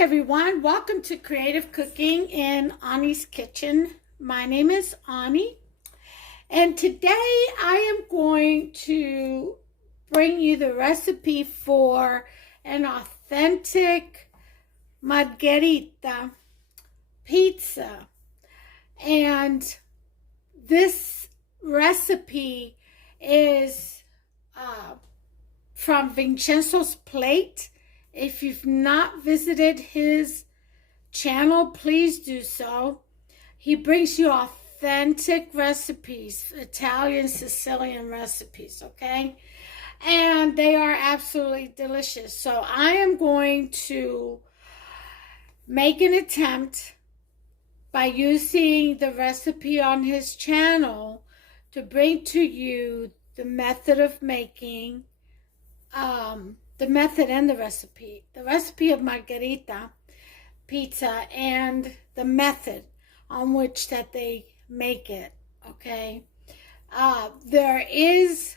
Hi everyone, welcome to Creative Cooking in Ani's Kitchen. My name is Ani, and today I am going to bring you the recipe for an authentic Margherita pizza. And this recipe is from Vincenzo's Plate. If you've not visited his channel, please do so. He brings you authentic recipes, Italian, Sicilian recipes, okay? And they are absolutely delicious. So I am going to make an attempt by using the recipe on his channel to bring to you the method of making the method and the recipe of Margherita pizza, and the method on which that they make it, okay? There is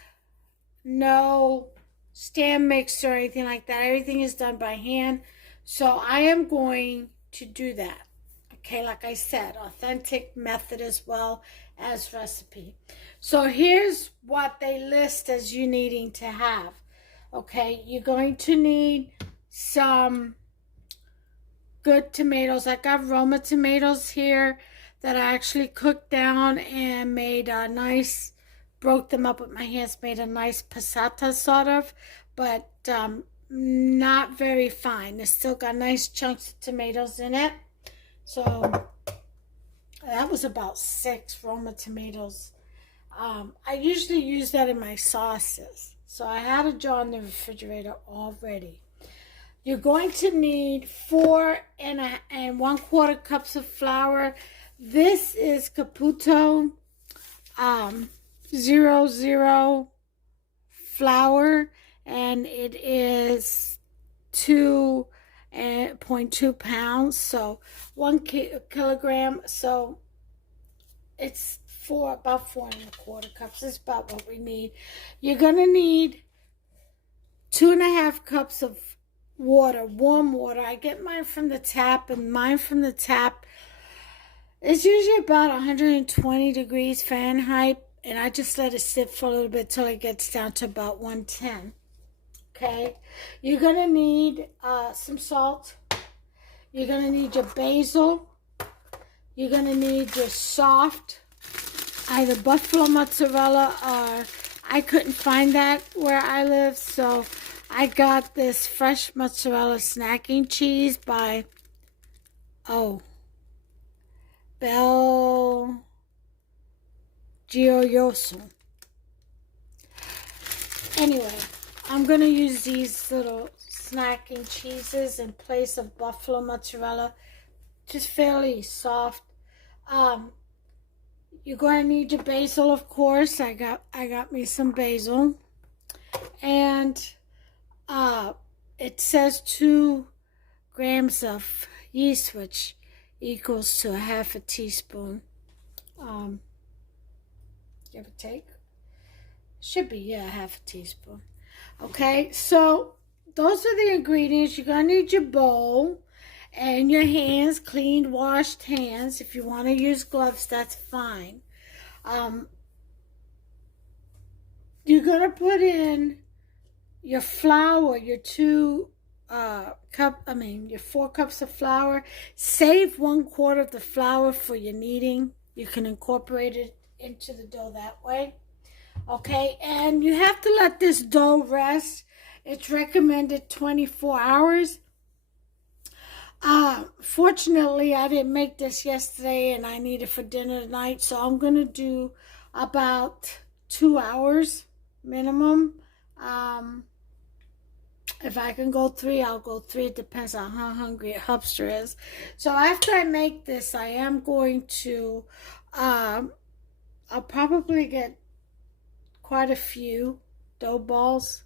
no stand mix or anything like that. Everything is done by hand. So I am going to do that, okay? Like I said, authentic method as well as recipe. So here's what they list as you needing to have. Okay, you're going to need some good tomatoes. I got Roma tomatoes here that I actually cooked down and made a nice, broke them up with my hands, made a nice passata sort of, but not very fine. It's still got nice chunks of tomatoes in it. So that was about 6 Roma tomatoes. I usually use that in my sauces. So I had a jar in the refrigerator already. You're going to need 4 and 1/4 cups of flour. This is Caputo 00 flour, and it is 2.2 pounds, so 1 kilogram. So it's about 4 1/4 cups. That's about what we need. You're gonna need 2.5 cups of water, warm water. I get mine from the tap, and mine from the tap is usually about 120 degrees Fahrenheit, and I just let it sit for a little bit till it gets down to about 110. Okay, you're gonna need some salt. You're gonna need your basil. You're gonna need your soft either buffalo mozzarella, or I couldn't find that where I live, so I got this fresh mozzarella snacking cheese by Bel Gioioso. Anyway, I'm gonna use these little snacking cheeses in place of buffalo mozzarella, just fairly soft. You're going to need your basil, of course. I got me some basil, and it says 2 grams of yeast, which equals to 1/2 teaspoon. Give or take. Should be, yeah, 1/2 teaspoon. Okay, so those are the ingredients. You're going to need your bowl and your hands, cleaned, washed hands. If you want to use gloves, that's fine. You're going to put in your flour, your 4 cups of flour. Save 1/4 of the flour for your kneading. You can incorporate it into the dough that way. Okay, and you have to let this dough rest. It's recommended 24 hours. Fortunately, I didn't make this yesterday, and I need it for dinner tonight, so I'm going to do about 2 hours minimum. If I can go 3, I'll go 3. It depends on how hungry a hubster is. So after I make this, I am going to, I'll probably get quite a few dough balls,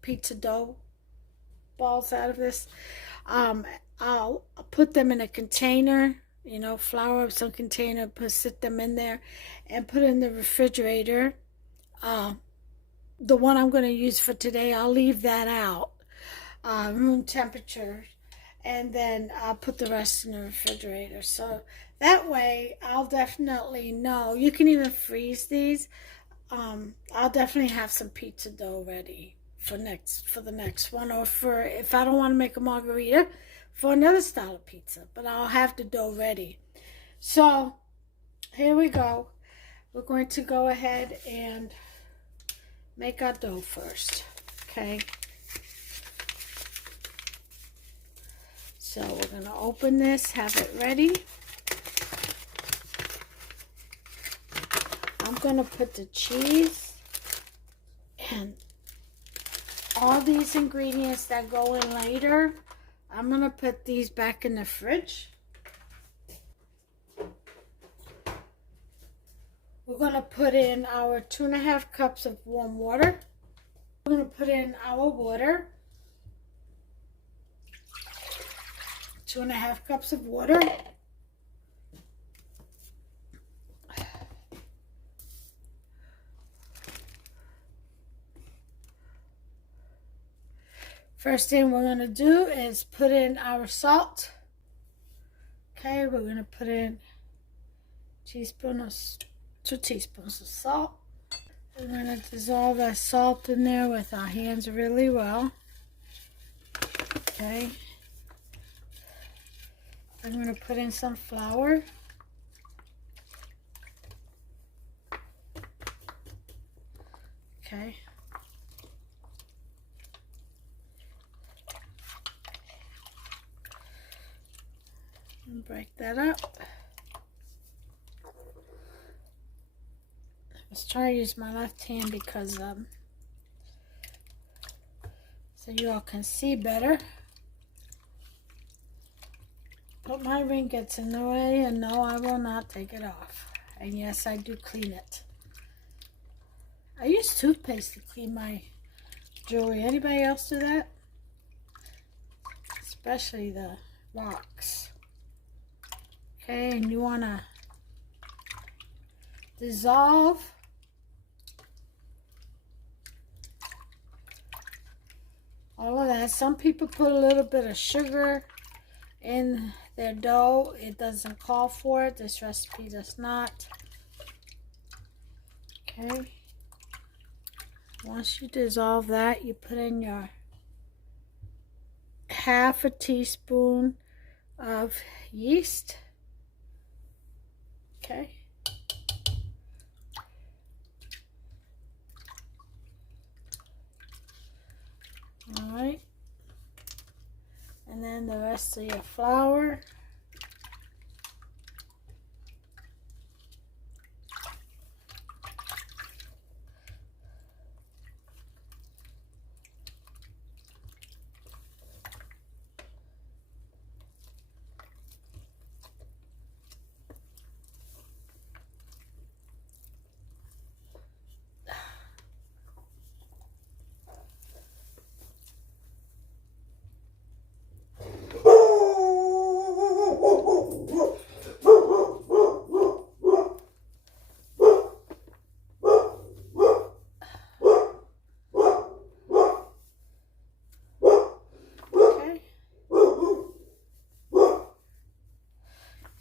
pizza dough balls out of this. I'll put them in a container, flour up some container, sit them in there, and put it in the refrigerator. The one I'm going to use for today, I'll leave that out, room temperature. and then I'll put the rest in the refrigerator. So that way I'll definitely know. You can even freeze these. I'll definitely have some pizza dough ready for the next one, or for if I don't want to make a margherita, for another style of pizza. But I'll have the dough ready. So here we go. We're going to go ahead and make our dough first. Okay. So we're going to open this, have it ready. I'm going to put the cheese and all these ingredients that go in later. I'm going to put these back in the fridge. We're going to put in our 2.5 cups of warm water. We're going to put in our water. 2.5 cups of water. First thing we're going to do is put in our salt. Okay, we're going to put in 2 teaspoons of salt. We're going to dissolve that salt in there with our hands really well. Okay. I'm going to put in some flour. Okay. And break that up. Let's try to use my left hand because so you all can see better. But my ring gets in the way, and no, I will not take it off. And yes, I do clean it. I use toothpaste to clean my jewelry. Anybody else do that? Especially the rocks. Okay, and you want to dissolve all of that. Some people put a little bit of sugar in their dough. It doesn't call for it. This recipe does not. Okay. Once you dissolve that, you put in your 1/2 teaspoon of yeast. Okay. All right. And then the rest of your flour.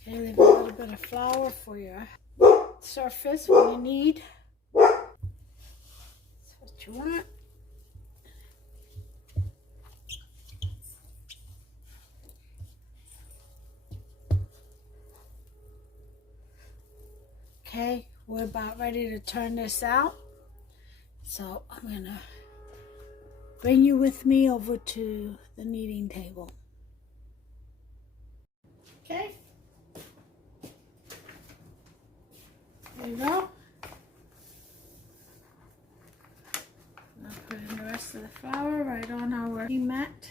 Okay, leave a little bit of flour for your surface when you need. That's what you want. Okay, we're about ready to turn this out. So I'm gonna bring you with me over to the kneading table. Okay. There you go. I'll put in the rest of the flour right on our mat.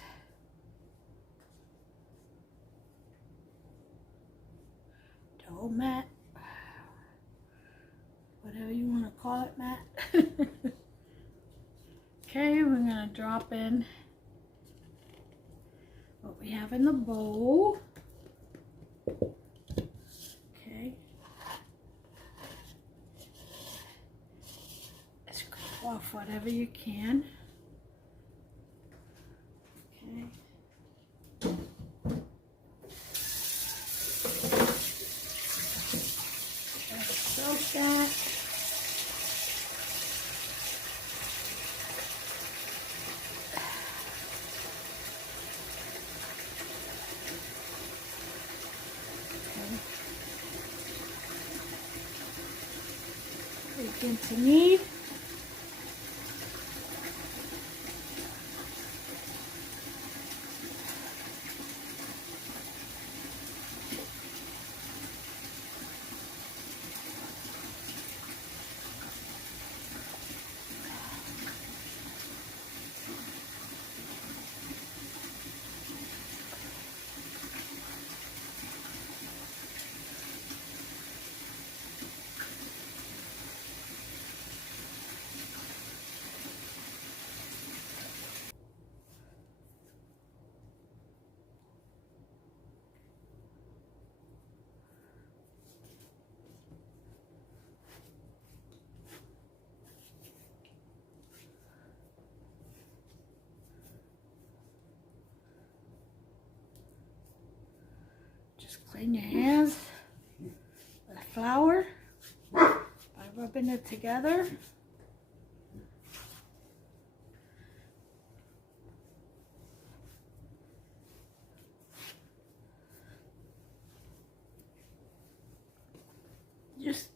Dough mat. Whatever you want to call it, Matt. Okay, we're going to drop in what we have in the bowl. Okay. Scrape off whatever you can. Okay. begin to knead. Just clean your hands with flour by rubbing it together. Just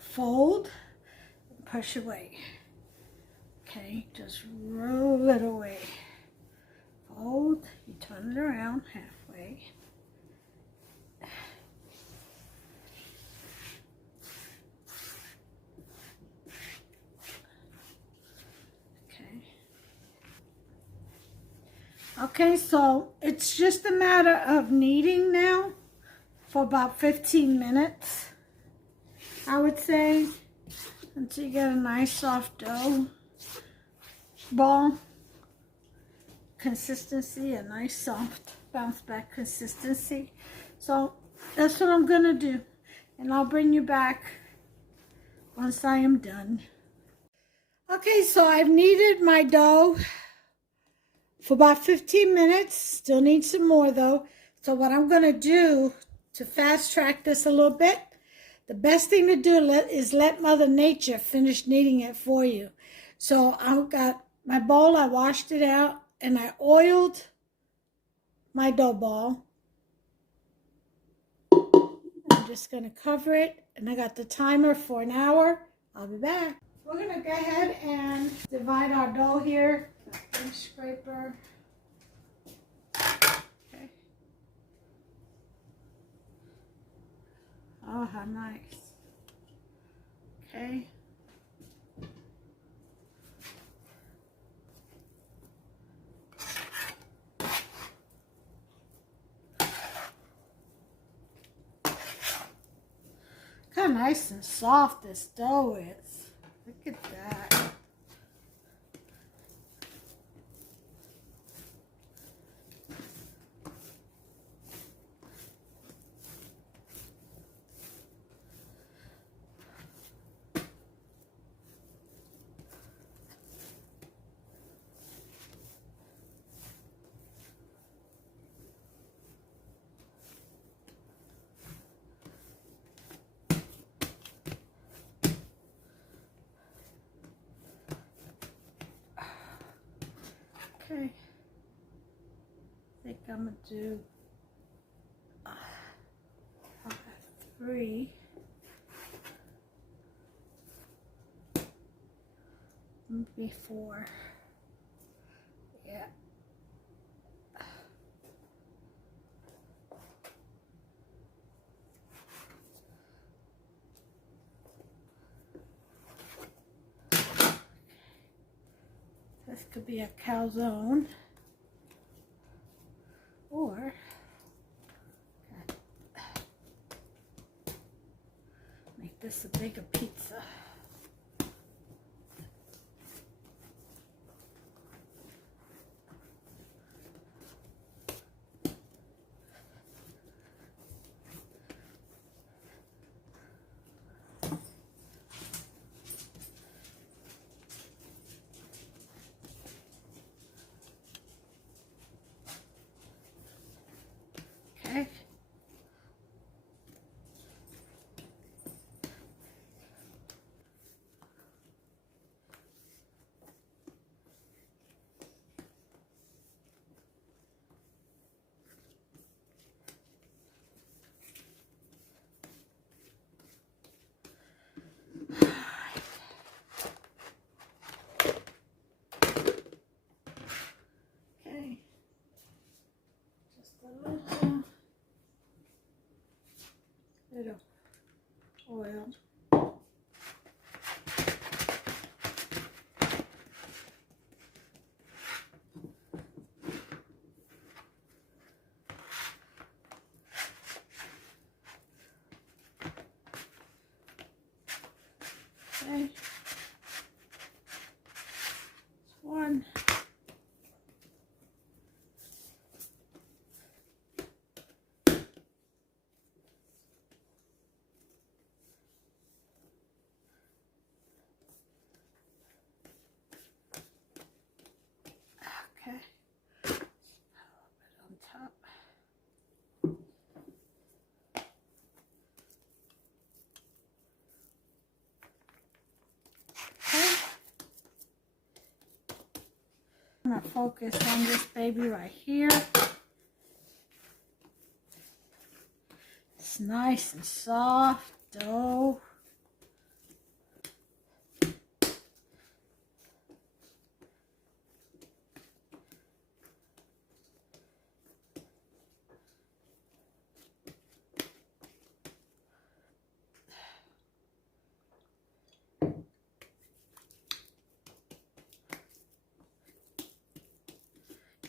fold and push away. Okay, just roll it away. Fold, you turn it around halfway. Okay, so it's just a matter of kneading now for about 15 minutes, I would say, until you get a nice soft dough ball consistency, a nice soft bounce back consistency. So that's what I'm gonna do, and I'll bring you back once I am done. Okay, so I've kneaded my dough for about 15 minutes. Still need some more though. So what I'm gonna do to fast track this a little bit, the best thing to do is let Mother Nature finish kneading it for you. So I've got my bowl, I washed it out, and I oiled my dough ball. I'm just gonna cover it, and I got the timer for an hour. I'll be back. We're gonna go ahead and divide our dough here. Bench scraper. Okay. Oh, how nice. Okay. Look how nice and soft this dough is. Look at that. Okay, I think I'm gonna do 3, maybe 4. Yeah. This could be a calzone, or make this a bigger pizza. Okay. bit of oil. Okay. One. Okay. A little bit on top. Okay. I'm gonna focus on this baby right here. It's nice and soft dough.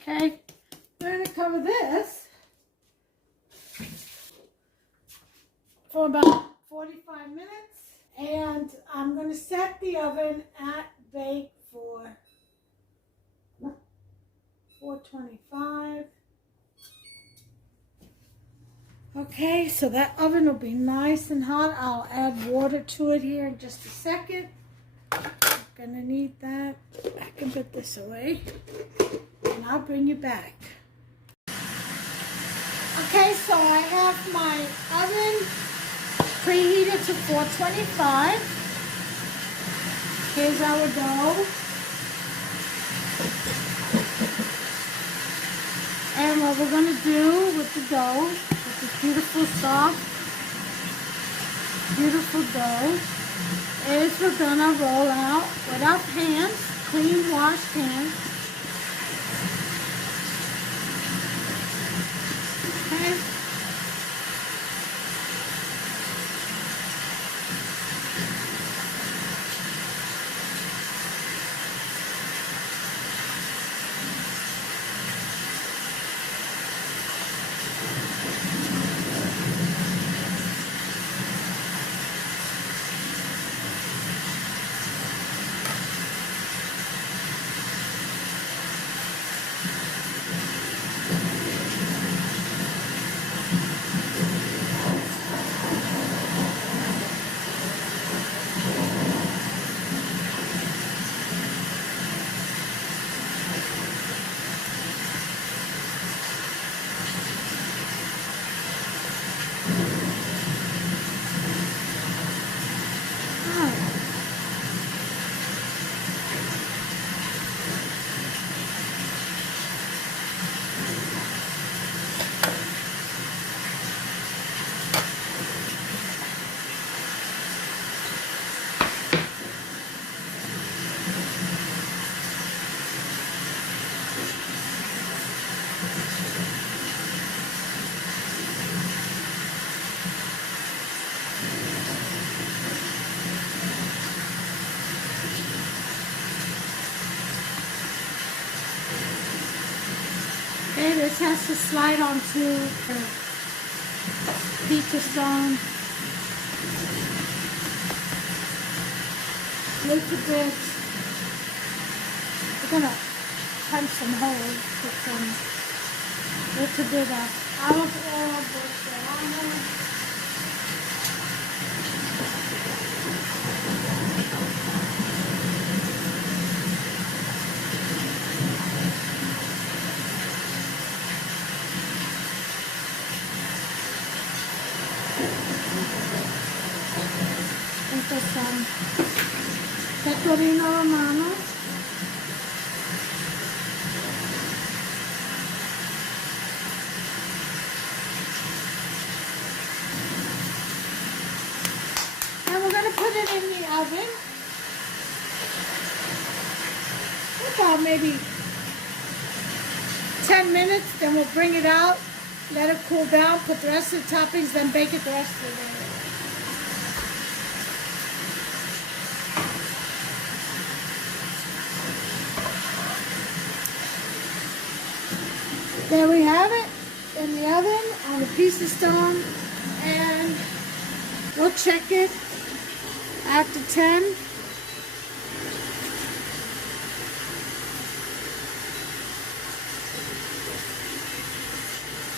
Okay, we're going to cover this for about 45 minutes, and I'm going to set the oven at bake for 425. Okay, so that oven will be nice and hot. I'll add water to it here in just a second. I'm going to need that. I can put this away. And I'll bring you back. Okay, so I have my oven preheated to 425. Here's our dough. And what we're going to do with the dough, with this beautiful soft, beautiful dough, is we're going to roll out with our hands, clean washed hands. Okay. Okay, this has to slide onto the pizza stone. Little bit. We're gonna punch some holes, put some little bit of olive oil, Mozzarella. Some Pecorino Romano. And we're going to put it in the oven about maybe 10 minutes. Then we'll bring it out, let it cool down, put the rest of the toppings, then bake it the rest of the day. There we have it in the oven on the pizza stone, and we'll check it after 10.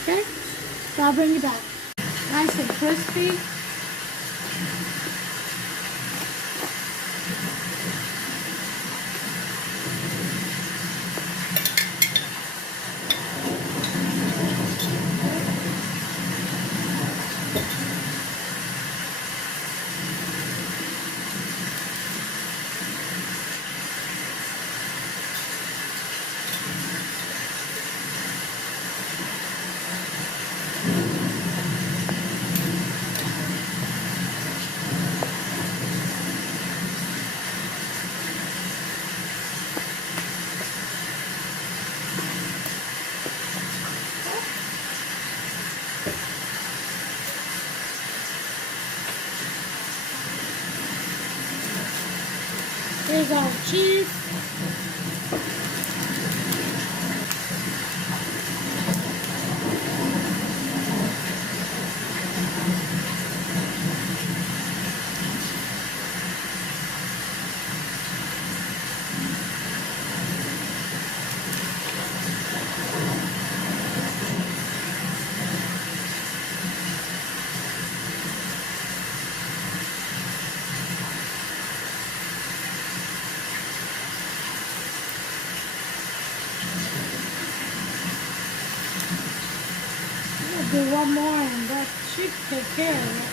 Okay, so I'll bring you back. Nice and crispy. Here's all the cheese. Do one more and that should take care of it.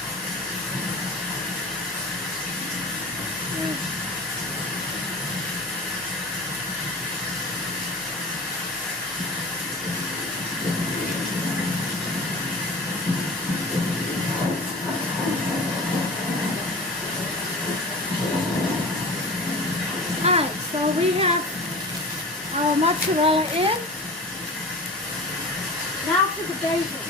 Alright, so we have our mozzarella in. Now for the basil.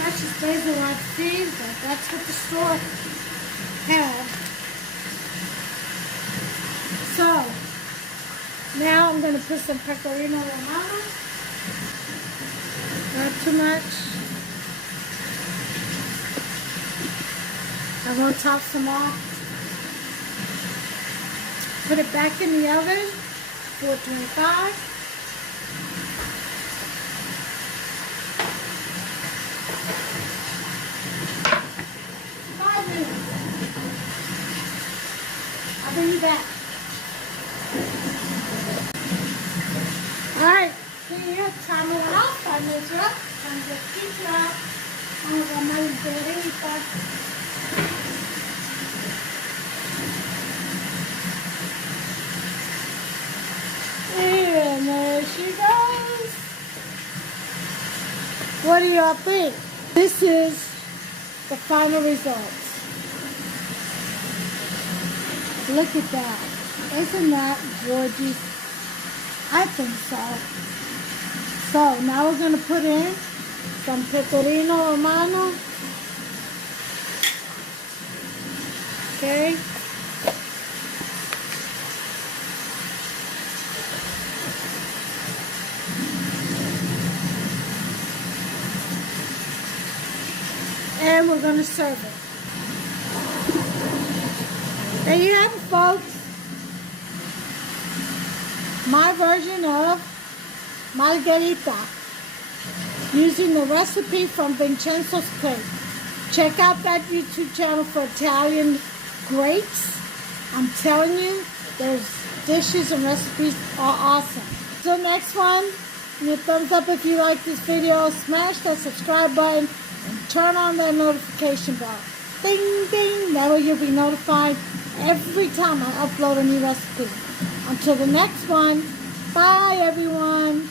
Freshest basil I've seen, but that's what the store had. So, now I'm going to put some Pecorino Romano. Not too much. I'm going to top some off. Put it back in the oven, 425. I'll bring you back. Alright, here, time went off. I made up. I'm going to pizza out. I'm going to Margherita. And there she goes. What do y'all think? This is the final results. Look at that. Isn't that gorgeous? I think so. So now we're going to put in some Pecorino Romano. Okay. And we're going to serve it. There you have it, folks. My version of Margherita, using the recipe from Vincenzo's Plate. Check out that YouTube channel for Italian greats. I'm telling you, there's dishes and recipes are awesome. Till next one, give me a thumbs up if you like this video. Smash that subscribe button and turn on that notification bell. Ding, ding. That way you'll be notified every time I upload a new recipe. Until the next one, bye everyone.